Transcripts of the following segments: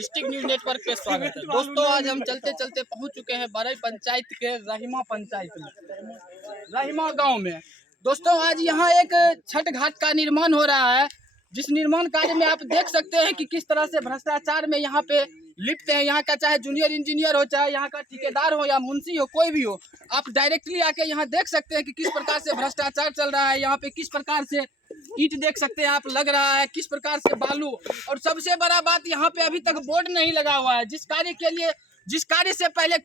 District news network पे स्वागत है। दोस्तों, आज हम चलते चलते पहुंच चुके हैं बरई पंचायत के रहीमा पंचायत में, रहीमा गांव में। दोस्तों, आज यहाँ एक छठ घाट का निर्माण हो रहा है, जिस निर्माण कार्य में आप देख सकते हैं कि किस तरह से भ्रष्टाचार में यहाँ पे लिप्त है। यहाँ का चाहे जूनियर इंजीनियर हो, चाहे यहाँ का ठेकेदार हो या मुंशी हो, कोई भी हो, आप डायरेक्टली आके यहाँ देख सकते हैं कि किस प्रकार से भ्रष्टाचार चल रहा है। यहाँ पे किस प्रकार से ईंट देख सकते हैं आप लग रहा है, किस प्रकार से बालू। और सबसे बड़ा बात, यहाँ पे अभी तक बोर्ड नहीं लगा हुआ है। जिस कार्य से पहले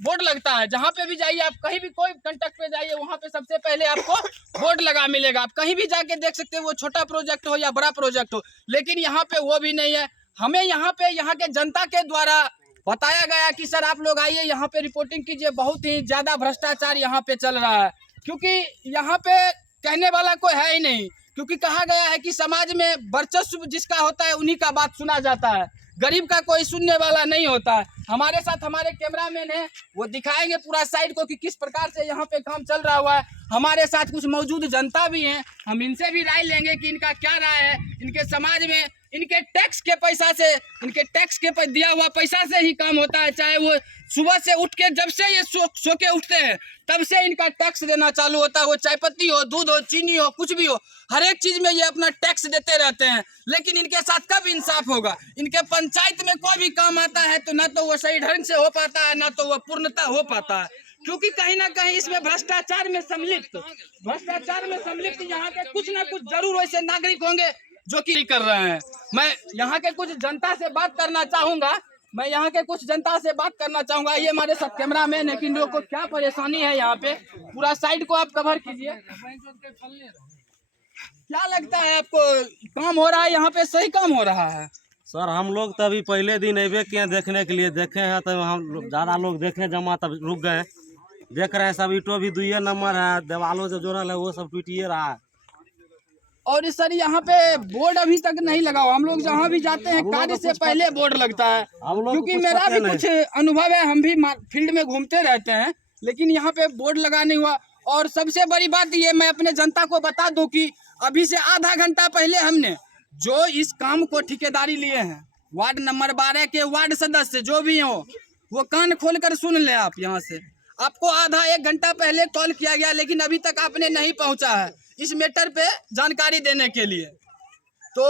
बोर्ड लगता है, जहाँ पे भी जाइए आप, कहीं भी कोई कंटक पे जाइए, वहाँ पे सबसे पहले आपको बोर्ड लगा मिलेगा। आप कहीं भी जाके देख सकते हैं, वो छोटा प्रोजेक्ट हो या बड़ा प्रोजेक्ट हो, लेकिन यहाँ पे वो भी नहीं है। हमें यहाँ के जनता के द्वारा बताया गया कि सर आप लोग आइए, यहाँ पे रिपोर्टिंग कीजिए, बहुत ही ज्यादा भ्रष्टाचार यहाँ पे चल रहा है। क्योंकि यहाँ पे कहने वाला कोई है ही नहीं, क्योंकि कहा गया है कि समाज में वर्चस्व जिसका होता है उन्हीं का बात सुना जाता है, गरीब का कोई सुनने वाला नहीं होता है। हमारे साथ हमारे कैमरामैन हैं, वो दिखाएंगे पूरा साइड को कि किस प्रकार से यहाँ पे काम चल रहा हुआ है। हमारे साथ कुछ मौजूद जनता भी हैं, हम इनसे भी राय लेंगे कि इनका क्या राय है। इनके समाज में इनके टैक्स के पैसा से, दिया हुआ पैसा से ही काम होता है। चाहे वो सुबह से उठ के, जब से ये सो के उठते हैं, तब से इनका टैक्स देना चालू होता है। वो चाय पत्ती हो, दूध हो, चीनी हो, कुछ भी हो, हर एक चीज में ये अपना टैक्स देते रहते हैं। लेकिन इनके साथ कब इंसाफ होगा? इनके पंचायत में कोई भी काम आता है तो ना तो वो सही ढंग से हो पाता है, ना तो वो पूर्णता हो पाता है, क्योंकि कहीं ना कहीं इसमें भ्रष्टाचार में सम्मिलित यहाँ के कुछ ना कुछ जरूर वैसे नागरिक होंगे जो कि कर रहे हैं। मैं यहाँ के कुछ जनता से बात करना चाहूंगा। ये हमारे साथ कैमरामैन है कि इन लोगों को क्या परेशानी है। यहाँ पे पूरा साइड को आप कवर कीजिए। क्या लगता है आपको, काम हो रहा है यहाँ पे, सही काम हो रहा है? सर, हम लोग तो अभी पहले दिन अबे किए देखने के लिए, देखे हैं तो हम ज़्यादा लोग देखे जमा, तब रुक गए। देख रहे हैं सब ईंटों भी 2 नंबर है, दीवालों से जोड़ल है, वो सब टूटिए रहा है। और सर, यहाँ पे बोर्ड अभी तक नहीं लगा हुआ। हम लोग जहाँ भी जाते हैं कार्य से पहले बोर्ड लगता है, क्योंकि मेरा भी कुछ अनुभव है, हम भी फील्ड में घूमते रहते हैं, लेकिन यहाँ पे बोर्ड लगा नहीं हुआ। और सबसे बड़ी बात ये, मैं अपने जनता को बता दूं कि अभी से आधा घंटा पहले हमने जो इस काम को ठेकेदारी लिए हैं, वार्ड नंबर 12 के वार्ड सदस्य जो भी हो, वो कान खोल कर सुन ले। आप यहाँ से आपको आधा 1 घंटा पहले कॉल किया गया, लेकिन अभी तक आपने नहीं पहुँचा है इस मैटर पे जानकारी देने के लिए। तो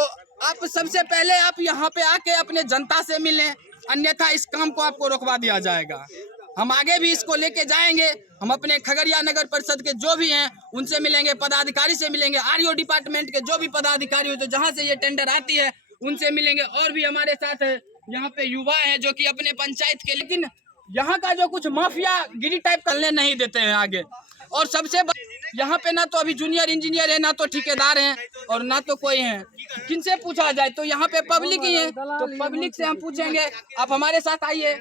आप सबसे पहले आप यहाँ पे आके अपने जनता से मिलें, अन्यथा इस काम को आपको रोकवा दिया जाएगा। हम आगे भी इसको लेके जाएंगे। हम अपने खगड़िया नगर परिषद के जो भी हैं उनसे मिलेंगे, पदाधिकारी से मिलेंगे, आरईओ डिपार्टमेंट के जो भी पदाधिकारी हो, तो जहाँ से ये टेंडर आती है उनसे मिलेंगे। और भी हमारे साथ यहाँ पे युवा हैं जो कि अपने पंचायत के, लेकिन यहाँ का जो कुछ माफिया गिरी टाइप करने नहीं देते हैं आगे। और सबसे यहाँ पे ना तो अभी जूनियर इंजीनियर है, ना तो ठेकेदार हैं, और ना तो कोई है। किनसे पूछा जाए तो यहाँ पे पब्लिक ही है, तो पब्लिक से हम पूछेंगे। आप हमारे साथ आइए।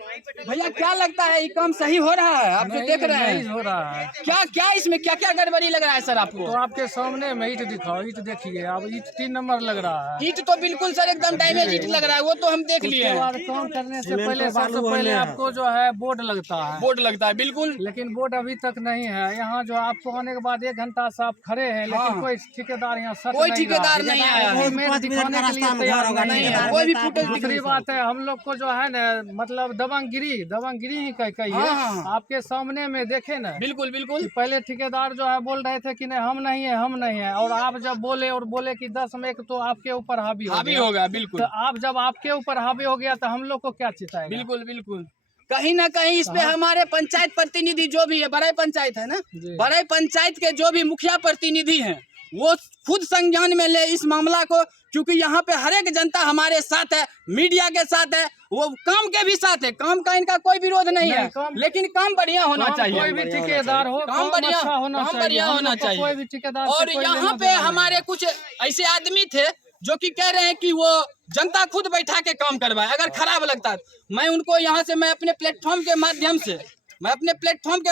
भैया, क्या लगता है, ये काम सही हो रहा है? आप जो देख रहे हैं हो रहा है, क्या इसमें क्या गड़बड़ी लग रहा है सर आपको? तो आपके सामने में ईंट दिखाओ, ईंट देखिए। अब ईंट 3 नंबर लग रहा है। ईंट तो बिल्कुल सर एकदम डैमेज ईंट लग रहा है, वो तो हम देख लिए उसके बाद हैं। काम करने से पहले सबसे पहले आपको जो है बोर्ड लगता है, बिल्कुल, लेकिन बोर्ड अभी तक नहीं है। यहाँ जो आपको आने के बाद 1 घंटा से आप खड़े हैं, लेकिन कोई ठेकेदार यहाँ कोई ठेकेदार नहीं आया है, दिखाने के लिए तैयार नहीं है। कोई भी फुटेज। दूसरी बात है, हम लोग को जो है ना, मतलब दबंगगिरी ही कहिए। आपके सामने में देखे ना, बिल्कुल कि पहले ठेकेदार जो है बोल रहे थे कि नहीं हम नहीं है, और आप जब बोले कि 10 में एक, तो आपके ऊपर हावी होगा। बिल्कुल, तो आप जब आपके ऊपर हावी हो गया तो हम लोग को क्या चिताएगा? बिल्कुल। कहीं ना कहीं इसमें हमारे पंचायत प्रतिनिधि जो भी है, बरई पंचायत है ना, बरई पंचायत के जो भी मुखिया प्रतिनिधि हैं, वो खुद संज्ञान में ले इस मामला को, क्योंकि यहाँ पे हर एक जनता हमारे साथ है, मीडिया के साथ है, वो काम के भी साथ है। काम का इनका कोई विरोध नहीं है, लेकिन काम बढ़िया होना चाहिए। कोई भी ठेकेदार हो, काम बढ़िया होना चाहिए। कोई भी ठेकेदार। और यहाँ पे हमारे कुछ ऐसे आदमी थे जो कि कह रहे हैं कि वो जनता खुद बैठा के काम करवाए, अगर खराब लगता है। मैं उनको यहाँ से, मैं अपने प्लेटफॉर्म के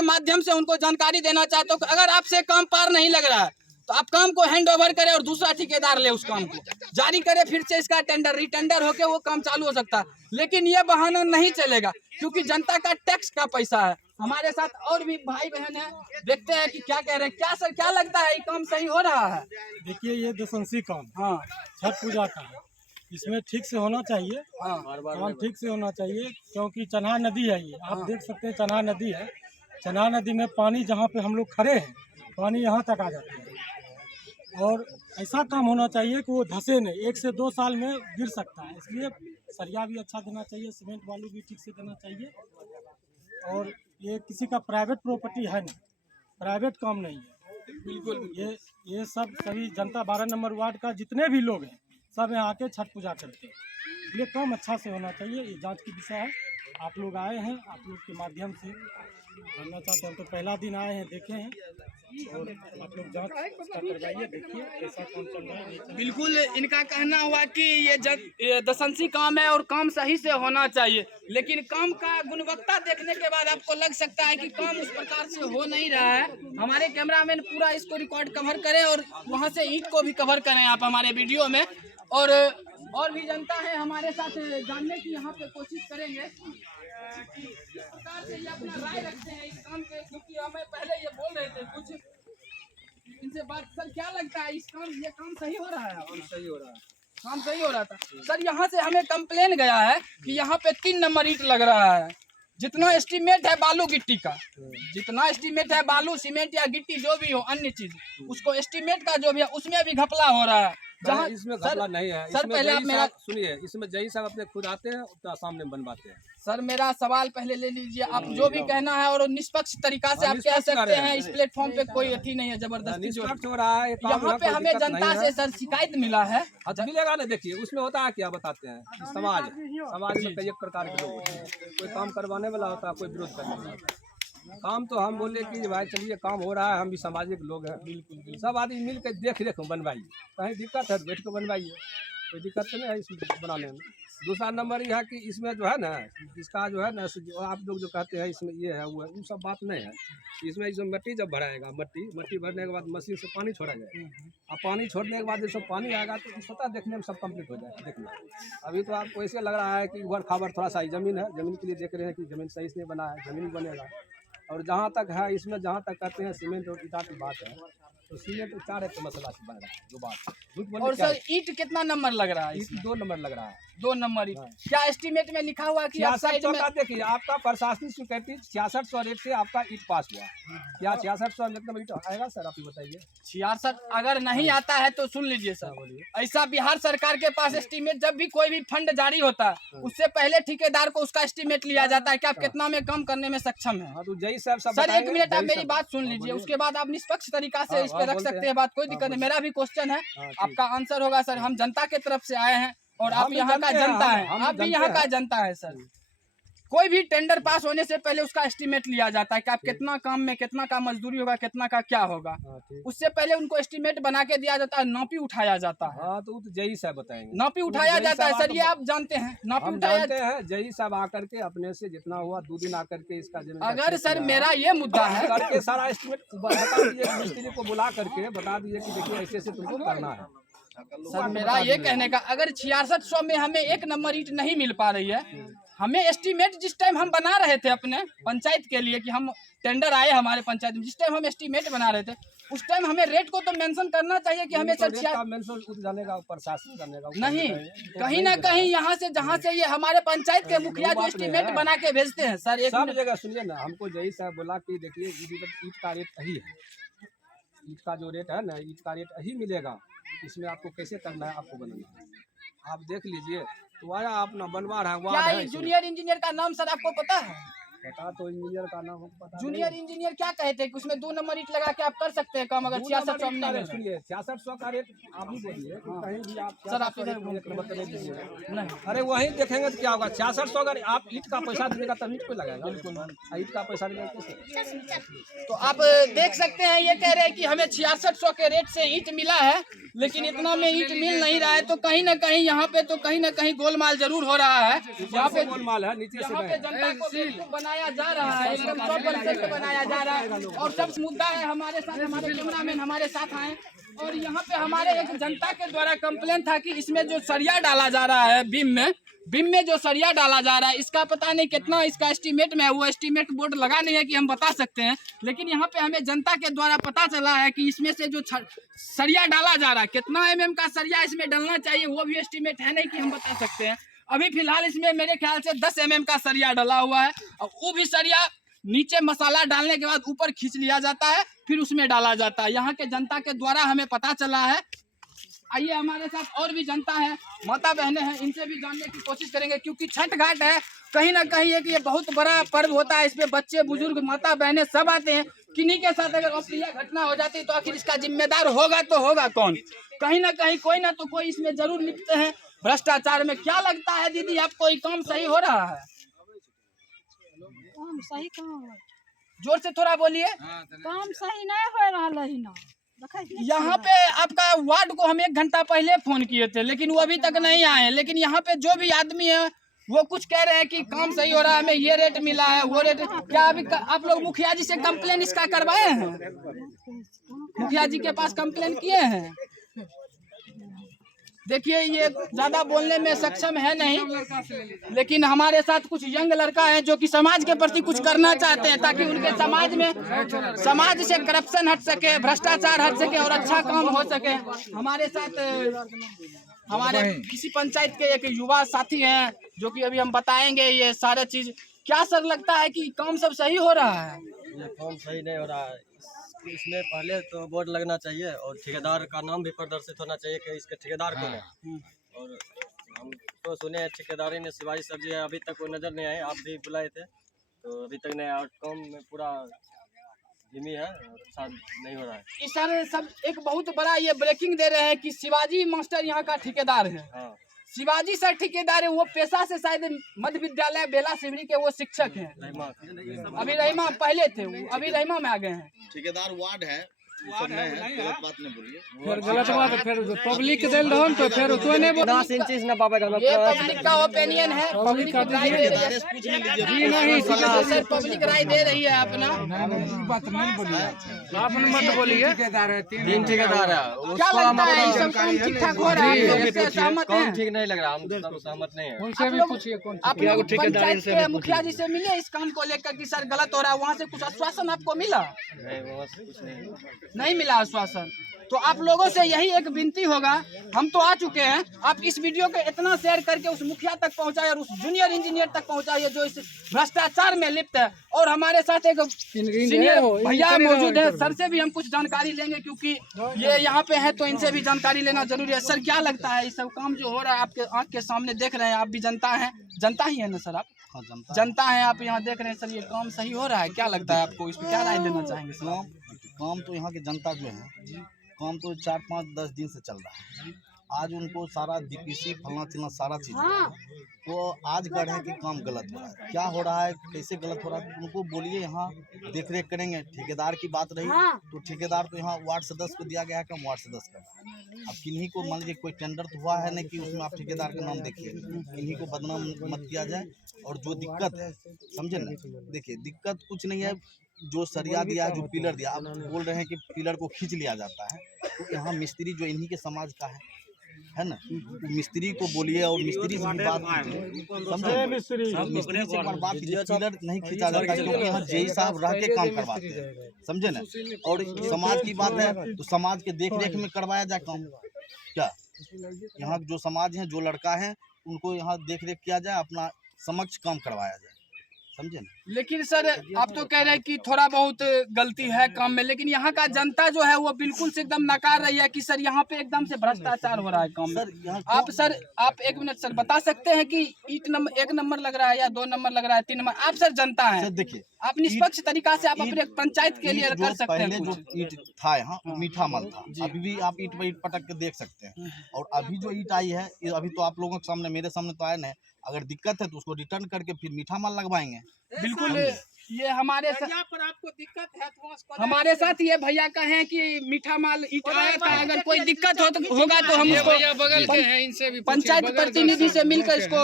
माध्यम से उनको जानकारी देना चाहता हूँ कि अगर आपसे काम पार नहीं लग रहा है तो आप काम को हैंड ओवर करें और दूसरा ठेकेदार ले, उस काम को जारी करे, फिर से इसका रिटेंडर होके वो काम चालू हो सकता है। लेकिन ये बहाना नहीं चलेगा, क्योंकि जनता का टैक्स का पैसा है। हमारे साथ और भी भाई बहन है, देखते हैं कि क्या कह रहे हैं। क्या सर, क्या लगता है, ये काम सही हो रहा है? देखिए, ये 2 काम, हाँ, छठ पूजा का है। इसमें ठीक से होना चाहिए, हाँ काम ठीक से होना चाहिए, क्योंकि चन्हा नदी है ये, आप देख सकते हैं चन्हा नदी है। चन्हा नदी में पानी जहाँ पे हम लोग खड़े हैं, पानी यहाँ तक आ जाता है। और ऐसा काम होना चाहिए कि वो धंसे नहीं, 1 से 2 साल में गिर सकता है। इसलिए सरिया भी अच्छा देना चाहिए, सीमेंट बालू भी ठीक से देना चाहिए। और ये किसी का प्राइवेट प्रॉपर्टी है नहीं, प्राइवेट काम नहीं है। बिल्कुल। ये सब सभी जनता 12 नंबर वार्ड का जितने भी लोग हैं सब यहाँ आके छठ पूजा करते हैं। ये काम अच्छा से होना चाहिए, ये जांच की विषय है। आप लोग आए हैं, आप लोग के माध्यम से जानना चाहते हैं। तो पहला दिन आए हैं, देखे हैं, और आप लोग जांच इसका करवाइए, देखिए कैसा काम चल रहा है, नहीं चल रहा है। बिल्कुल, इनका कहना हुआ कि ये दशंसी काम है और काम सही से होना चाहिए, लेकिन काम का गुणवत्ता देखने के बाद आपको लग सकता है कि काम उस प्रकार से हो नहीं रहा है। हमारे कैमरामैन पूरा इसको रिकॉर्ड कवर करें और वहां से ईंट को भी कवर करें आप हमारे वीडियो में। और भी जनता है हमारे साथ जानने की यहाँ पे कोशिश करेंगे कि किस प्रकार से ये अपना राय रखते हैं इस काम पे, क्योंकि हमें पहले ये बोल रहे थे कुछ इनसे बात। सर क्या लगता है, ये काम सही हो रहा है? सही हो रहा है, काम सही हो रहा था। सर यहाँ से हमें कंप्लेन गया है कि यहाँ पे 3 नंबर ईंट लग रहा है। जितना एस्टीमेट है बालू गिट्टी का, जितना एस्टीमेट है बालू सीमेंट या गिट्टी जो भी हो अन्य चीज, उसको एस्टीमेट का जो भी है उसमें भी घपला हो रहा है। जहाँ इसमें घपला नहीं है। सर पहले आप मेरा सुनिए, इसमें जही साहब अपने खुद आते हैं उतना सामने बनवाते हैं। सर मेरा सवाल पहले ले लीजिए, आप जो भी कहना है और निष्पक्ष तरीका से आप कह सकते हैं। इस प्लेटफॉर्म पे कोई अथी नहीं है जबरदस्ती जो हो रहा है। यहाँ पे हमें जनता से सर शिकायत मिला है। मिलेगा ना, देखिए उसमें होता है क्या बताते हैं। समाज में कई एक प्रकार के लोग होते हैं, कोई काम करवाने वाला होता है, कोई विरोध करने वाला होता है। काम तो हम बोले कि भाई चलिए काम हो रहा है, हम भी सामाजिक लोग हैं, बिल्कुल सब आदमी मिल के देख रेख बनवाइए। कहीं दिक्कत है तो बैठ के बनवाइए, कोई दिक्कत तो नहीं है इसमें बनाने में। दूसरा नंबर यह है कि इसमें जो है ना, इसका जो है ना, जो आप लोग जो कहते हैं इसमें ये है वो है, वो सब बात नहीं है। इसमें मिट्टी जब भराएगा, मट्टी भरने के बाद मशीन से पानी छोड़ा जाएगा, और पानी छोड़ने के बाद जब सब पानी आएगा तो स्वतः देखने में सब कंप्लीट हो जाएगा। देखना अभी तो आपको ऐसे लग रहा है कि उबड़ खाबड़ थोड़ा सा ज़मीन है, ज़मीन के लिए देख रहे हैं कि ज़मीन सही से नहीं बना है, ज़मीन बनेगा। और जहाँ तक है इसमें, जहाँ तक कहते हैं सीमेंट और ईटा की बात है, तो सीमेंट 4 एक मसला से बन रहा है, जो बात। और सर ईंट कितना नंबर लग रहा है? ईंट 2 नंबर लग रहा है। 2 नंबर ईंट। क्या एस्टीमेट में लिखा हुआ कि आप साइड में देखिए आपका प्रशासनिक स्वीकृति 6600 रेट से आपका ईंट पास हुआ। क्या 6600 मतलब ईंट आएगा सर, आप ही बताइए। 66 अगर नहीं आता है तो सुन लीजिए सर, ऐसा बिहार सरकार के पास एस्टीमेट, जब भी कोई भी फंड जारी होता है उससे पहले ठेकेदार को उसका एस्टीमेट लिया जाता है कि आप कितना में कम करने में सक्षम है। तो जय साहब सर 1 मिनट आप मेरी बात सुन लीजिए, उसके बाद आप निष्पक्ष तरीका से इस पे रख सकते हैं बात, कोई दिक्कत नहीं। मेरा भी क्वेश्चन है, आपका आंसर होगा सर। हम जनता के तरफ से आए हैं और आप यहाँ का जनता है, आप भी यहाँ का जनता है सर। कोई भी टेंडर पास होने से पहले उसका एस्टीमेट लिया जाता है कि आप कितना काम में कितना का मजदूरी होगा, कितना का क्या होगा, उससे पहले उनको एस्टीमेट बना के दिया जाता है, नापी उठाया जाता है। हाँ तो जय साहब बताएंगे, नापी उठाया जाता है सर, ये आप जानते हैं। नापी उठाया हैं, जय साहब आकर के अपने से जितना हुआ 2 दिन आकर के इसका अगर सर मेरा ये मुद्दा है करके सारा एस्टीमेट बता दीजिए, मिस्त्री को बुला करके बता दीजिए कि देखिए ऐसे ऐसे तुमको करना है। सर मेरा ये कहने का, अगर 6600 में हमें 1 नंबर ईंट नहीं मिल पा रही है, हमें एस्टीमेट जिस टाइम हम बना रहे थे अपने पंचायत के लिए, कि हम टेंडर आए हमारे पंचायत में, जिस टाइम हम एस्टीमेट बना रहे थे उस टाइम हमें रेट को तो मेंशन करना चाहिए कि हमें सर नहीं, कहीं ना कहीं यहाँ से जहाँ से ये हमारे पंचायत के मुखिया जो एस्टीमेट बना के भेजते हैं सर। एक सब जगह सुनिए ना, हमको जय साहब बोला कि देखिए ईंट का रेट यही है, ईंट का जो रेट है ना, ईंट का रेट यही मिलेगा, इसमें आपको कैसे करना है, आपको बनाना है, आप देख लीजिए। तो आया अपना बनवा रहा है। जूनियर इंजीनियर का नाम सर आपको पता है? पता तो इंजीनियर का नाम पता। जूनियर इंजीनियर क्या कहते हैं कि उसमें 2 नंबर ईंट लगा के आप कर सकते हैं काम, अगर 6600 में। सुनिए 6600 का रेट आप ही बोलिए, कहीं भी आप सर आप नहीं, अरे वहीं देखेंगे तो क्या होगा। 6600 अगर आप ईंट का पैसा दीजिएगा तब ईंट को लगाएगा, ईंट का पैसा तो आप देख सकते हैं ये कह रहे हैं कि हमें 6600 के रेट से ईंट मिला है, लेकिन इतना में ईंट मिल नहीं रहा है। तो कहीं ना कहीं यहाँ पे तो कहीं ना कहीं गोलमाल जरूर हो रहा है। यहाँ पे गोलमाल है, नीचे यहाँ पे जनता को बनाया जा रहा है, एकदम 100% बनाया जा रहा है। और सब मुद्दा है हमारे साथ, हमारे कैमरामैन हमारे साथ आए, और यहाँ पे हमारे एक जनता के द्वारा कंप्लेन था कि इसमें जो सरिया डाला जा रहा है बीम में, बीम में जो सरिया डाला जा रहा है इसका पता नहीं कितना इसका एस्टीमेट में है, वो एस्टीमेट बोर्ड लगा नहीं है कि हम बता सकते हैं, लेकिन यहाँ पे हमें जनता के द्वारा पता चला है कि इसमें से जो सरिया डाला जा रहा है, कितना mm का सरिया इसमें डालना चाहिए वो भी एस्टीमेट है नहीं कि हम बता सकते हैं। अभी फिलहाल इसमें मेरे ख्याल से 10 mm का सरिया डाला हुआ है, और वो भी सरिया नीचे मसाला डालने के बाद ऊपर खींच लिया जाता है, फिर उसमें डाला जाता है। यहाँ के जनता के द्वारा हमें पता चला है। आइए हमारे साथ और भी जनता है, माता बहनें हैं, इनसे भी जानने की कोशिश करेंगे, क्योंकि छठ घाट है कहीं ना कहीं एक ये बहुत बड़ा पर्व होता है, इसमें बच्चे बुजुर्ग माता बहनें सब आते हैं। किन्हीं के साथ अगर अप्रिय घटना हो जाती है तो आखिर इसका जिम्मेदार होगा तो होगा कौन? कहीं ना कहीं कोई ना तो कोई इसमें जरूर लिप्त है भ्रष्टाचार में। क्या लगता है दीदी, आपको ये काम सही हो रहा है? काम सही काम है, जोर से थोड़ा बोलिए। काम सही नहीं हो रहा है ना। यहाँ पे आपका वार्ड को हम 1 घंटा पहले फोन किए थे, लेकिन वो अभी तक नहीं आए हैं। लेकिन यहाँ पे जो भी आदमी है वो कुछ कह रहे हैं कि काम सही हो रहा है, हमें ये रेट मिला है, वो रेट। क्या अभी आप लोग मुखिया जी से कंप्लेन इसका करवाए हैं? मुखिया जी के पास कंप्लेन किए हैं? देखिए ये ज्यादा बोलने में सक्षम है नहीं, लेकिन हमारे साथ कुछ यंग लड़का है जो कि समाज के प्रति कुछ करना चाहते हैं, ताकि उनके समाज में समाज से करप्शन हट सके, भ्रष्टाचार हट सके और अच्छा काम हो सके। हमारे साथ हमारे किसी पंचायत के एक युवा साथी हैं जो कि अभी हम बताएंगे ये सारे चीज। क्या सर लगता है कि काम सब सही हो रहा है? ये काम सही नहीं हो रहा है। इसमें पहले तो बोर्ड लगना चाहिए और ठेकेदार का नाम भी प्रदर्शित होना चाहिए कि इसके ठेकेदार कौन है। और हम तो सुने ठेकेदारी ने शिवाजी सर जी है, अभी तक कोई नज़र नहीं आए। आप भी बुलाए थे तो अभी तक नहीं आया, और काम में पूरा धीमी है, अच्छा नहीं हो रहा है। इस सर सब एक बहुत बड़ा ये ब्रेकिंग दे रहे हैं कि शिवाजी मास्टर यहाँ का ठेकेदार है। हाँ, शिवाजी सर ठेकेदार है, वो पेशा से शायद मध्य विद्यालय बेला सिमरी के वो शिक्षक हैं। अभी रहीमा पहले थे, अभी रहीमा में आ गए हैं। ठेकेदार वार्ड है, वो सब नहीं है, गलत बात नहीं बोलिए। फिर गलत बात, फिर पब्लिक दिल रहो तो फिर तो नहीं बोल। 10 इंच ना पापा ये पब्लिक का ओपिनियन है, पब्लिक राय दे रही है। पूछ लीजिए। जी नहीं, सर पब्लिक राय दे रही है अपना। आप मत बोलिए। तीन ठेकेदार है, क्या लगता है ये सब काम ठीक ठाक हो रहा है? आप लोग इससे सहमत काम हैं? ठीक नहीं लग रहा, हम सब सहमत नहीं है। उनसे भी पूछिए कौन आप लोग पंचायत के मुखिया जी से मिले इस काम को लेकर कि सर गलत हो रहा है, वहाँ से कुछ आश्वासन आपको मिला? नहीं, वहाँ से कुछ नहीं मिला आश्वासन। तो आप लोगों से यही एक विनती होगा, हम तो आ चुके हैं, आप इस वीडियो को इतना शेयर करके उस मुखिया तक पहुंचाइए और उस जूनियर इंजीनियर तक पहुंचाइए जो इस भ्रष्टाचार में लिप्त है। और हमारे साथ एक सीनियर भैया मौजूद है, सर से भी हम कुछ जानकारी लेंगे, क्योंकि ये यहाँ पे है तो इनसे भी जानकारी लेना जरूरी है। सर क्या लगता है ये सब काम जो हो रहा है आपके आंख के सामने देख रहे हैं, आप भी जनता हैं, जनता ही है ना सर? आप हाँ, जनता है, आप यहाँ देख रहे हैं सर, ये काम सही हो रहा है? क्या लगता है आपको, इसमें क्या राय देना चाहेंगे सर? काम तो यहाँ की जनता जो है, काम तो 4, 5, 10 दिन से चल रहा है। आज उनको सारा डीपीसी फलना चिलना सारा चीज तो आज कह रहे हैं कि काम गलत हो रहा है। क्या हो रहा है, कैसे गलत हो रहा है, उनको बोलिए। यहाँ देख रेख करेंगे। ठेकेदार की बात रही तो ठेकेदार तो यहाँ वार्ड सदस्य को दिया गया है, कम वार्ड सदस्य का। अब किन्हीं को मान लीजिए कोई टेंडर तो हुआ है नहीं कि उसमें आप ठेकेदार का नाम देखिए, किन्हीं को बदनाम मत किया जाए। और जो दिक्कत है, समझे ना, देखिए दिक्कत कुछ नहीं है। जो सरिया दिया है, जो पिलर दिया, आप बोल रहे हैं कि पिलर को खींच लिया जाता है, तो यहाँ मिस्त्री जो इन्हीं के समाज का है ना, मिस्त्री को बोलिए और मिस्त्री से भी बात कीजिए, समझे? मिस्त्री से एक बार बात कीजिए, पिलर नहीं खींचा जाता क्योंकि यहाँ जेई साहब रह के काम करवाते हैं, समझे ना। और समाज की बात है तो समाज के देख रेख में करवाया जाए काम। क्या यहाँ जो समाज है, जो लड़का है, उनको यहाँ देख रेख किया जाए, अपना समक्ष काम करवाया जाए, समझे ना। लेकिन सर आप तो कह रहे हैं कि थोड़ा बहुत गलती है काम में, लेकिन यहाँ का जनता जो है वो बिल्कुल से एकदम नकार रही है कि सर यहाँ पे एकदम से भ्रष्टाचार हो रहा है काम में। आप 1 मिनट सर बता सकते हैं कि ईट नंबर 1 नंबर लग रहा है या 2 नंबर लग रहा है, 3 नंबर? आप सर जनता है, देखिए आप निष्पक्ष तरीका से आप अपने पंचायत के लिए कर सकते हैं। पहले जो ईट था यहाँ मीठा माल था, अभी भी आप ईट पर ईट पटक के देख सकते हैं। और अभी जो ईट आई है, अभी तो आप लोगों के सामने, मेरे सामने तो आया नहीं। अगर दिक्कत है तो उसको रिटर्न करके फिर मीठा माल लगवाएंगे। बिल्कुल, ये हमारे साथ पर आपको दिक्कत है तो हमारे साथ ये भैया का है कि मीठा माल ईट आया था, अगर कोई दिक्कत होगा तो हम उसको बगल के हैं, इनसे भी पंचायत प्रतिनिधि से मिलकर इसको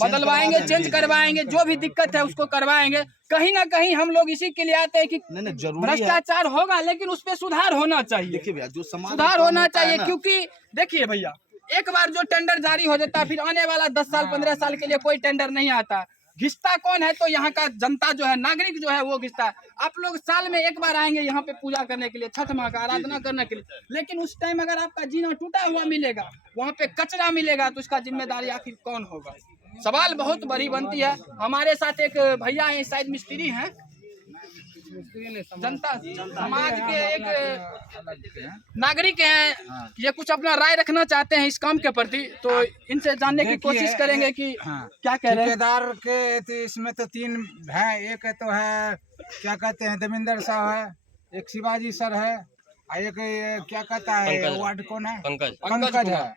बदलवाएंगे, चेंज करवाएंगे, जो भी दिक्कत है उसको करवाएंगे। कहीं ना कहीं हम लोग इसी के लिए आते हैं कि भ्रष्टाचार होगा लेकिन उस पर सुधार होना चाहिए। देखिए भैया, जो समाज सुधार होना चाहिए, क्योंकि देखिए भैया एक बार जो टेंडर जारी हो जाता है फिर आने वाला 10 साल 15 साल के लिए कोई टेंडर नहीं आता। घिसता कौन है? तो यहाँ का जनता जो है, नागरिक जो है वो घिसता है। आप लोग साल में एक बार आएंगे यहाँ पे पूजा करने के लिए, छठ माँ का आराधना करने के लिए, लेकिन उस टाइम अगर आपका जीना टूटा हुआ मिलेगा, वहाँ पे कचरा मिलेगा, तो उसका जिम्मेदारी आखिर कौन होगा? सवाल बहुत बड़ी बनती है। हमारे साथ एक भैया है, शायद मिस्त्री हैं, जनता समाज के एक नागरिक हैं, ये कुछ अपना राय रखना चाहते हैं इस काम के प्रति, तो इनसे जानने की कोशिश करेंगे कि क्या कह रहे हैं। ठेकेदार के तो इसमें तो 3 है। एक तो है क्या कहते हैं देवेंद्र साहब है, एक शिवाजी सर है, और एक क्या कहता है वार्ड कौन है, पंकज है।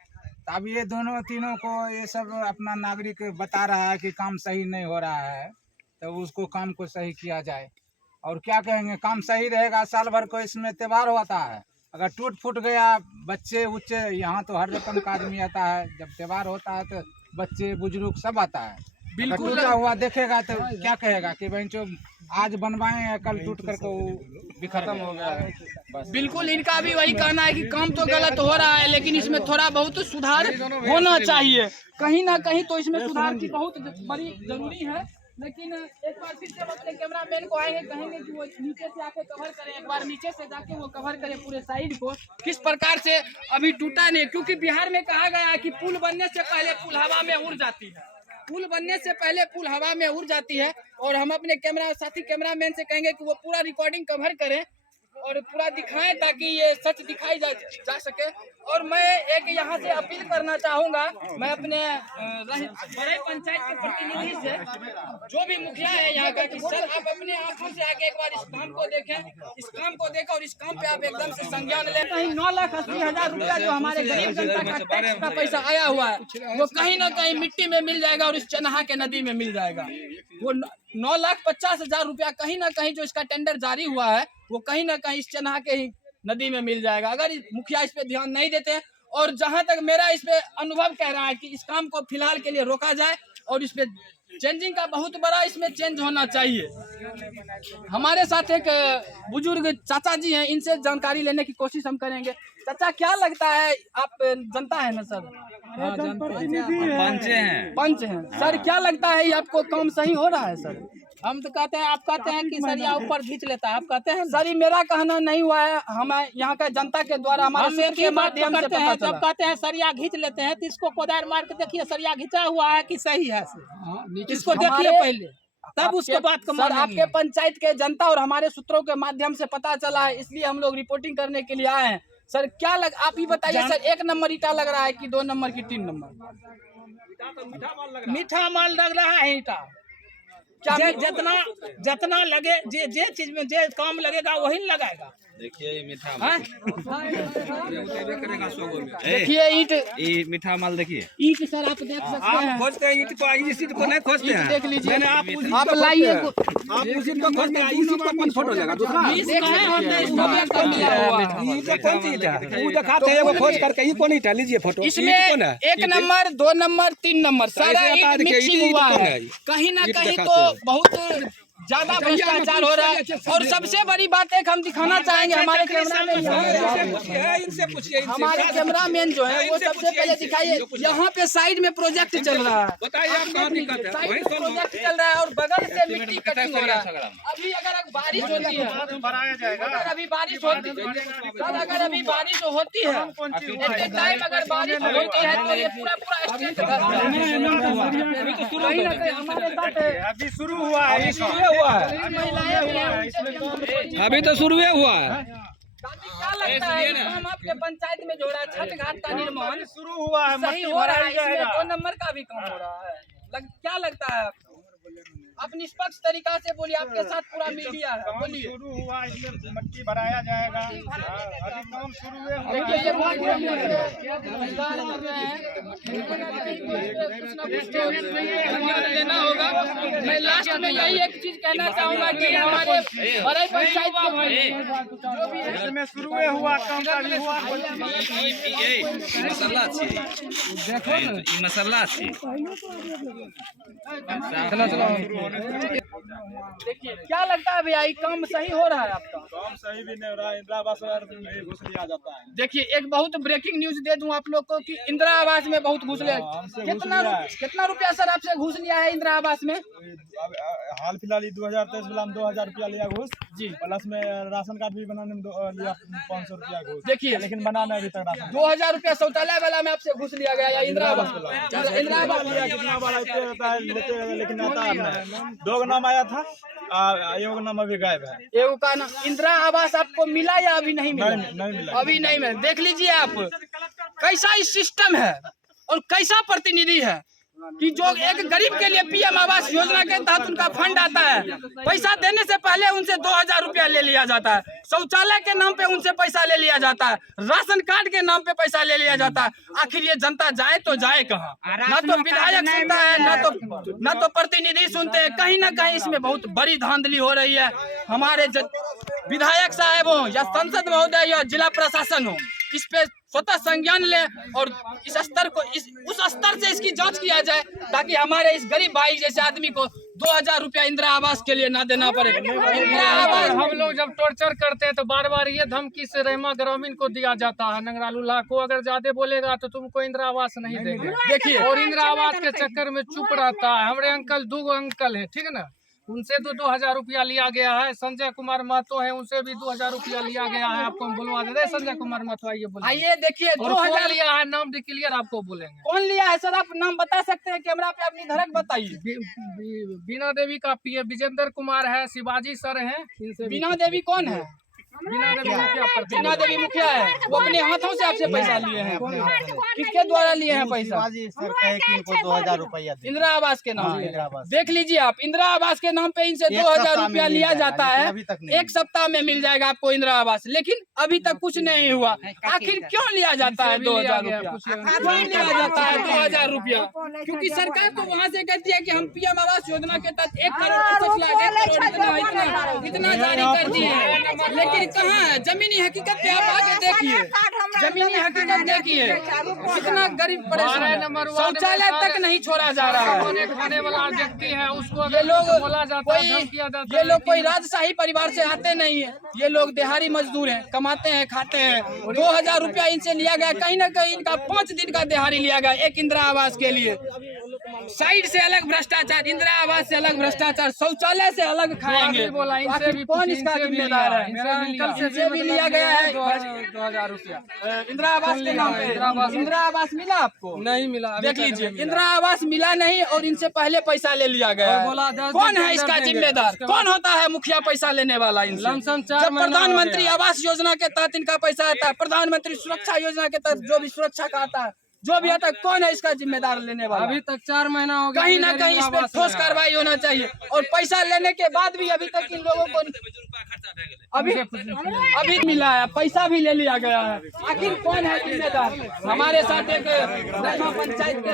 अब ये तीनों को ये सब अपना नागरिक बता रहा है कि काम सही नहीं हो रहा है, तो उसको काम को सही किया जाए। और क्या कहेंगे, काम सही रहेगा, साल भर को इसमें त्योहार होता है, अगर टूट फूट गया बच्चे उच्चे, यहाँ तो हर रकम का आदमी आता है, जब त्योहार होता है तो बच्चे बुजुर्ग सब आता है। बिल्कुल टूटा हुआ देखेगा तो क्या कहेगा कि बहनचो आज बनवाए हैं, कल टूट करके वो भी खत्म हो गया है। बस बिल्कुल इनका भी वही कहना है कि काम तो गलत हो रहा है, लेकिन इसमें थोड़ा बहुत सुधार होना चाहिए। कहीं ना कहीं तो इसमें सुधार की बहुत बड़ी जरूरी है। लेकिन एक बार फिर से अपने कैमरामैन को आएंगे, कहेंगे कि वो नीचे से आके कवर करें, एक बार नीचे से जाके वो कवर करें पूरे साइड को, किस प्रकार से अभी टूटा नहीं। क्योंकि बिहार में कहा गया है कि पुल बनने से पहले पुल हवा में उड़ जाती है, पुल बनने से पहले पुल हवा में उड़ जाती है। और हम अपने साथी कैमरामैन से कहेंगे कि वो पूरा रिकॉर्डिंग कवर करें और पूरा दिखाएं, ताकि ये सच दिखाई जा सके। और मैं एक यहाँ से अपील करना चाहूँगा, मैं अपने बड़े पंचायत के प्रतिनिधि से, जो भी मुखिया है यहाँ का, कि सर आप अपने आंखों से आके एक बार इस काम को देखें, इस काम को देखें और इस काम पे आप एकदम से संज्ञान लें। कहीं 9,80,000 रुपया जो हमारे गरीब जनता का टैक्स का पैसा आया हुआ है, वो कहीं ना कहीं मिट्टी में मिल जाएगा और इस चन्हा के नदी में मिल जाएगा। वो 9,50,000 रुपया कहीं ना कहीं जो इसका टेंडर जारी हुआ है, वो कहीं ना कहीं इस चन्हा के ही नदी में मिल जाएगा, अगर मुखिया इस पे ध्यान नहीं देते हैं। और जहां तक मेरा इस पे अनुभव कह रहा है कि इस काम को फिलहाल के लिए रोका जाए और इस पे चेंजिंग का बहुत बड़ा इसमें चेंज होना चाहिए। हमारे साथ एक बुजुर्ग चाचा जी हैं, इनसे जानकारी लेने की कोशिश हम करेंगे। चाचा क्या लगता है, आप जनता है ना सर? हाँ, पंच हैं सर, क्या लगता है ये आपको काम सही हो रहा है सर? हम तो कहते हैं, आप कहते हैं कि सरिया ऊपर खींच लेता है, आप कहते हैं सर ये मेरा कहना नहीं हुआ है, हम यहाँ का जनता के द्वारा हमारे शेर के माध्यम से पता चला। जब कहते हैं सरिया खींच लेते हैं तो इसको कोदार मार के देखिए सरिया खींचा हुआ है कि सही है, इसको देखिए पहले, तब उसके बाद सर आपके पंचायत के जनता और हमारे सूत्रों के माध्यम से पता चला है, इसलिए हम लोग रिपोर्टिंग करने के लिए आए हैं। सर क्या आप ही बताइए सर, 1 नंबर ईटा लग रहा है कि 2 नंबर की 3 नंबर? मीठा माल लग रहा है ईटा। जितना लगे, जे चीज में जे काम लगेगा वही लगाएगा। देखिए ये मीठा माल, देखिए ईंट, ये मीठा माल देखिए, ईंट सर आप देख सकते हैं। आप खोजते हैं ईंट को, इस ईंट को नहीं खोजते हैं। देख लीजिए, आप लाइए, आप उस ईंट को खोजते हैं, इस ईंट को कौन फोटो लगा दूसरा? कौन सी ईंट है? वो दिखाते हैं, वो खोज करके ये कौन ईंट है, लीजिए फोटो। इसमें 1 नंबर 2 नंबर 3 नंबर सारा ईंट मिक्सिंग हुआ है। कहीं ना कहीं तो बहुत ज्यादा भ्रष्टाचार हो रहा है। और सबसे बड़ी बात एक हम दिखाना चाहेंगे, हमारे कैमरामैन जो है वो सबसे पहले दिखाइए। यहाँ पे साइड में प्रोजेक्ट चल रहा है, बताइए आप कहाँ दिक्कत है? साइड में प्रोजेक्ट चल रहा है और बगल से मिट्टी कटिंग हो रहा है। अभी अगर बारिश होती है, अगर अभी बारिश होती है, अगर अभी बारिश होती है, एट टाइम अगर बारिश होती है तो ये पूरा स्टेट हमारे साथ अभी शुरू हुआ है, अभी तो शुरू हुआ है। क्या लगता है काम आपके पंचायत में जो हो रहा है, छठ घाट का निर्माण शुरू हुआ है, सही हो रहा है? इसमें 2 नंबर का भी काम हो रहा है, क्या लगता है आपको? आप निष्पक्ष तरीका से बोलिए, आपके साथ पूरा मीडिया है, बोलिए। शुरू हुआ, इसमें मट्टी भराया जाएगा, अभी काम शुरू हुआ। लेना होगा। मैं लास्ट में यही एक चीज कहना चाहूँगा कि हमारे बड़े पंचायत जो भी है, इसमें शुरू हुआ काम का भी हुआ। मसाला मसाला चलो देखिए क्या लगता है भैया, ये काम सही हो रहा है आपका? काम सही भी नहीं हो रहा है, इंदिरा आवास में घुस लिया जाता है। देखिए एक बहुत ब्रेकिंग न्यूज दे दूं आप लोग को कि इंदिरा आवास में बहुत घुस लिया। कितना रुपया सर आपसे घुस लिया है इंदिरा आवास में? हाल फिलहाल 2023 वाला में 2000 रुपया लिया घूस जी, प्लस में राशन कार्ड भी बनाने में लिया 500 रुपया घूस। देखिए लेकिन बनाना अभी तक राशन 2000 रुपया शौचालय वाला में आपसे घुस लिया गया या इंदिरा आवास इंदिरा आवास लिया कितना बार लेते लेकिन आता है 2 नाम आया था, एगो नाम अभी गायब है। एगो का नाम इंदिरा आवास आपको मिला या अभी नहीं मिला? नहीं मिला, अभी नहीं मिला। देख लीजिए आप कैसा इस सिस्टम है और कैसा प्रतिनिधि है कि जो एक गरीब के लिए पीएम आवास योजना के तहत उनका फंड आता है, पैसा देने से पहले उनसे 2000 रुपया ले लिया जाता है, शौचालय के नाम पे उनसे पैसा ले लिया जाता है, राशन कार्ड के नाम पे पैसा ले लिया जाता है। आखिर ये जनता जाए तो जाए कहाँ? ना तो विधायक सुनता है, ना तो प्रतिनिधि सुनते हैं। कहीं ना कहीं इसमें बहुत बड़ी धांधली हो रही है। हमारे विधायक साहब हो या संसद महोदय या जिला प्रशासन हो, इस पे स्वतः संज्ञान ले और इस स्तर को उस स्तर से इसकी जांच किया जाए ताकि हमारे इस गरीब भाई जैसे आदमी को 2000 रुपया इंदिरा आवास के लिए ना देना पड़े। इंदिरा आवास हम लोग जब टॉर्चर करते हैं तो बार बार ये धमकी से रहमा ग्रामीण को दिया जाता है, नंगरालूल्ला को अगर ज्यादा बोलेगा तो तुमको इंदिरा आवास नहीं देंगे। देखिए और इंदिरा आवास के चक्कर में चुप रहता है। हमारे अंकल 2 अंकल है, ठीक है ना, उनसे तो 2000 रुपया लिया गया है। संजय कुमार महतो है, उनसे भी 2000 रुपया लिया गया है। आपको हम बुलवा दे रहे हैं, संजय कुमार महतो आइए बोलिए। आइए देखिए 2000 लिया है, नाम डिक्लेयर आपको बोलेंगे। कौन लिया है सर? आप नाम बता सकते हैं? कैमरा पे अपनी धड़क बताइए। बीना देवी का पीए विजेंद्र कुमार है, शिवाजी सर है। बीना देवी कौन है? बीना देवी मुखिया है। वो अपने हाथों से आपसे पैसा लिए हैं? किसके द्वारा लिए हैं पैसा? सर कहे कि इनको 2000 रुपया इंदिरा आवास के नाम पे। देख लीजिए आप, इंदिरा आवास के नाम पे इनसे 2000 रुपया लिया जाता है। 1 सप्ताह में मिल जाएगा आपको इंदिरा आवास, लेकिन अभी तक कुछ नहीं हुआ। आखिर क्यों लिया जाता है 2000 रुपया? क्यों लिया जाता है 2000 रुपया? क्योंकि सरकार तो वहाँ से कहती है कि हम पीएम आवास योजना के तहत 1 करोड़ 65 लाख इतना जारी कर दिए, लेकिन कहाँ है जमीनी हकीकत पे? आप आगे देखिए, जमीनी हकीकत देखिए, कितना गरीब परेशान है। शौचालय तक नहीं छोड़ा जा रहा है। खाने वाला व्यक्ति है उसको ये लोग बोला जाता है, ये लोग कोई राजशाही परिवार से आते नहीं है। ये लोग दिहाड़ी मजदूर हैं, कमाते हैं, खाते हैं। 2000 रुपया इनसे लिया गया। कहीं ना कहीं इनका 5 दिन का दिहाड़ी लिया गया एक इंदिरा आवास के लिए। साइड से अलग भ्रष्टाचार, इंदिरा आवास से अलग भ्रष्टाचार, शौचालय से अलग खाएंगे। कौन इसका जिम्मेदार है? इनसे भी लिया गया है 2000 रुपया इंदिरा आवास के नाम पे। इंदिरा आवास मिला आपको? नहीं मिला। देख लीजिए, इंदिरा आवास मिला नहीं और इनसे पहले पैसा ले लिया गया है। कौन है इसका जिम्मेदार? कौन होता है मुखिया पैसा लेने वाला इनसे? जब प्रधानमंत्री आवास योजना के तहत इनका पैसा आता है, प्रधानमंत्री सुरक्षा योजना के तहत जो भी सुरक्षा का आता है, जो भी आता है, कौन है इसका जिम्मेदार लेने वाला? अभी तक 4 महीना हो गया। कहीं ना कहीं इस पर ठोस कार्रवाई होना चाहिए। और पैसा लेने के बाद भी अभी तक इन लोगों को अभी मिला है, पैसा भी ले लिया गया है। आखिर कौन है जिम्मेदार? हमारे साथ एक रैमा पंचायत के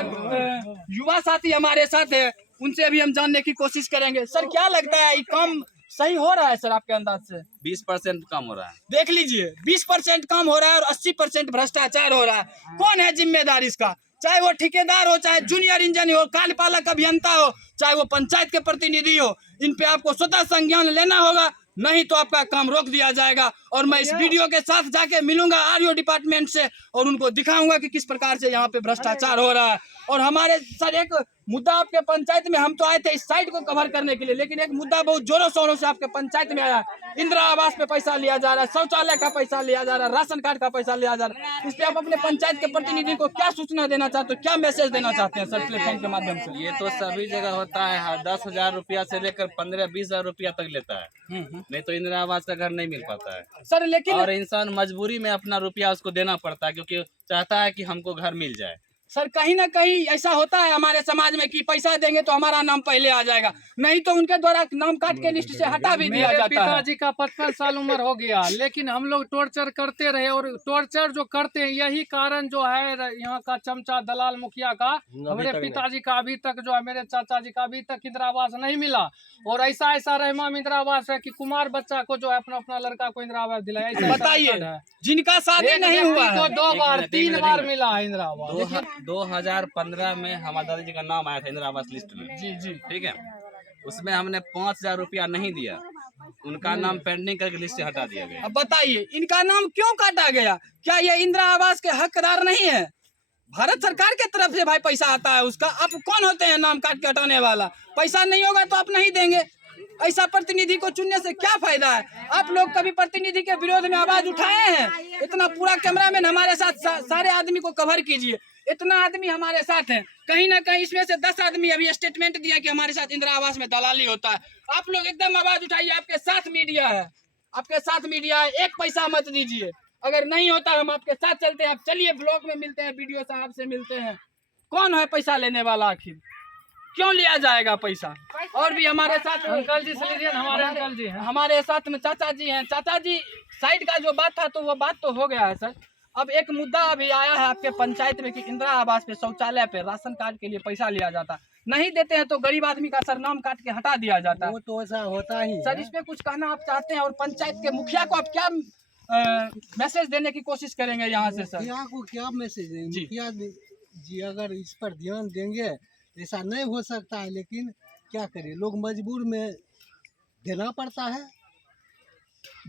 युवा साथी हमारे साथ है, उनसे भी हम जानने की कोशिश करेंगे। सर क्या लगता है, ये काम सही हो रहा है सर आपके अंदाज से? 20% कम हो रहा है। देख लीजिए 20% कम हो रहा है और 80% भ्रष्टाचार हो रहा है। कौन है जिम्मेदार इसका? चाहे वो ठेकेदार हो, चाहे जूनियर इंजीनियर हो, कार्यपालक अभियंता हो, चाहे वो पंचायत के प्रतिनिधि हो, इन पे आपको स्वतः संज्ञान लेना होगा, नहीं तो आपका काम रोक दिया जाएगा। और मैं इस वीडियो के साथ जाके मिलूंगा आरओ डिपार्टमेंट से और उनको दिखाऊंगा कि किस प्रकार से यहाँ पे भ्रष्टाचार हो रहा है। और हमारे सर एक मुद्दा आपके पंचायत में, हम तो आए थे इस साइड को कवर करने के लिए, लेकिन एक मुद्दा बहुत जोरों शोरों से आपके पंचायत में आया। इंदिरा आवास पे पैसा लिया जा रहा है, शौचालय का पैसा लिया जा रहा है, राशन कार्ड का पैसा लिया जा रहा है। इस पे आप अपने पंचायत के प्रतिनिधि को क्या सूचना देना चाहते हो, क्या मैसेज देना चाहते हैं सर प्लेटफॉर्म के माध्यम से? ये तो सभी जगह होता है, 10,000 रुपया से लेकर 15-20,000 रुपया तक लेता है, नहीं तो इंदिरा आवास का घर नहीं मिल पाता है सर। लेकिन और इंसान मजबूरी में अपना रुपया उसको देना पड़ता है क्योंकि चाहता है कि हमको घर मिल जाए। सर कहीं ना कहीं ऐसा होता है हमारे समाज में कि पैसा देंगे तो हमारा नाम पहले आ जाएगा, नहीं तो उनके द्वारा नाम काट के लिस्ट से हटा भी दिया जाता है। पिताजी का 55 साल उम्र हो गया, लेकिन हम लोग टॉर्चर करते रहे और टॉर्चर जो करते हैं यही कारण जो है यहाँ का चमचा दलाल मुखिया का, हमारे पिताजी का अभी तक जो है, मेरे चाचा जी का अभी तक इंदिरा आवास नहीं मिला। और ऐसा रहमा इंदिरा आवास है कि कुमार बच्चा को जो है अपना लड़का को इंदिरा आवास दिलाया। ऐसा बताइए जिनका शादी नहीं हुआ है 2 बार 3 बार मिला है इंदिरा आवास। 2015 में हमारे दादाजी का नाम आया था इंदिरा आवास लिस्ट में। जी जी ठीक है, उसमें हमने 5,000 रुपया नहीं दिया, उनका नाम पेंडिंग करके लिस्ट से हटा दिया गया। अब बताइए इनका नाम क्यों काटा गया? क्या ये इंदिरा आवास के हकदार नहीं है? भारत सरकार के तरफ से भाई पैसा आता है उसका। आप कौन होते हैं नाम काट के हटाने वाला? पैसा नहीं होगा तो आप नहीं देंगे। ऐसा प्रतिनिधि को चुनने से क्या फायदा है? आप लोग कभी प्रतिनिधि के विरोध में आवाज उठाए हैं? इतना पूरा कैमरामैन हमारे साथ सारे आदमी को कवर कीजिए। इतना आदमी हमारे साथ है, कहीं ना कहीं इसमें से 10 आदमी अभी स्टेटमेंट दिया कि हमारे साथ इंदिरा आवास में दलाली होता है। आप लोग एकदम आवाज उठाइए, आपके साथ मीडिया है, आपके साथ मीडिया है। एक पैसा मत दीजिए, अगर नहीं होता हम आपके साथ चलते हैं। आप चलिए ब्लॉक में मिलते हैं, वीडियो साहब से मिलते हैं। कौन है पैसा लेने वाला? आखिर क्यों लिया जाएगा पैसा? और भी हमारे साथ अंकल जी से लीजिए, हमारे अंकल जी हैं, हमारे साथ में चाचा जी हैं। चाचा जी, साइड का जो बात था तो वो बात तो हो गया है सर। अब एक मुद्दा अभी आया है आपके पंचायत में कि इंदिरा आवास पे, शौचालय पे राशन कार्ड के लिए पैसा लिया जाता, नहीं देते हैं तो गरीब आदमी का सर नाम काट के हटा दिया जाता है। वो तो ऐसा होता ही सर इस पे कुछ कहना आप चाहते हैं? और पंचायत के मुखिया को आप क्या मैसेज देने की कोशिश करेंगे यहाँ से सर? मुखिया को क्या मैसेज है? जी। मुखिया जी अगर इस पर ध्यान देंगे, ऐसा नहीं हो सकता है, लेकिन क्या करें, लोग मजबूर में देना पड़ता है।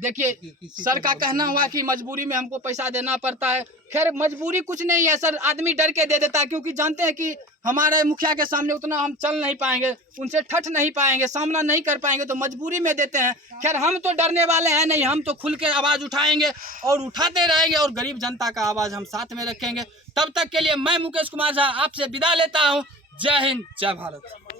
देखिए सर का कहना हुआ कि मजबूरी में हमको पैसा देना पड़ता है। खैर मजबूरी कुछ नहीं है सर, आदमी डर के दे देता है, क्योंकि जानते हैं कि हमारे मुखिया के सामने उतना हम चल नहीं पाएंगे, उनसे ठठ नहीं पाएंगे, सामना नहीं कर पाएंगे, तो मजबूरी में देते हैं। खैर हम तो डरने वाले हैं नहीं, हम तो खुल के आवाज़ उठाएंगे और उठाते रहेंगे, और गरीब जनता का आवाज़ हम साथ में रखेंगे। तब तक के लिए मैं मुकेश कुमार झा आपसे विदा लेता हूँ। जय हिंद, जय भारत।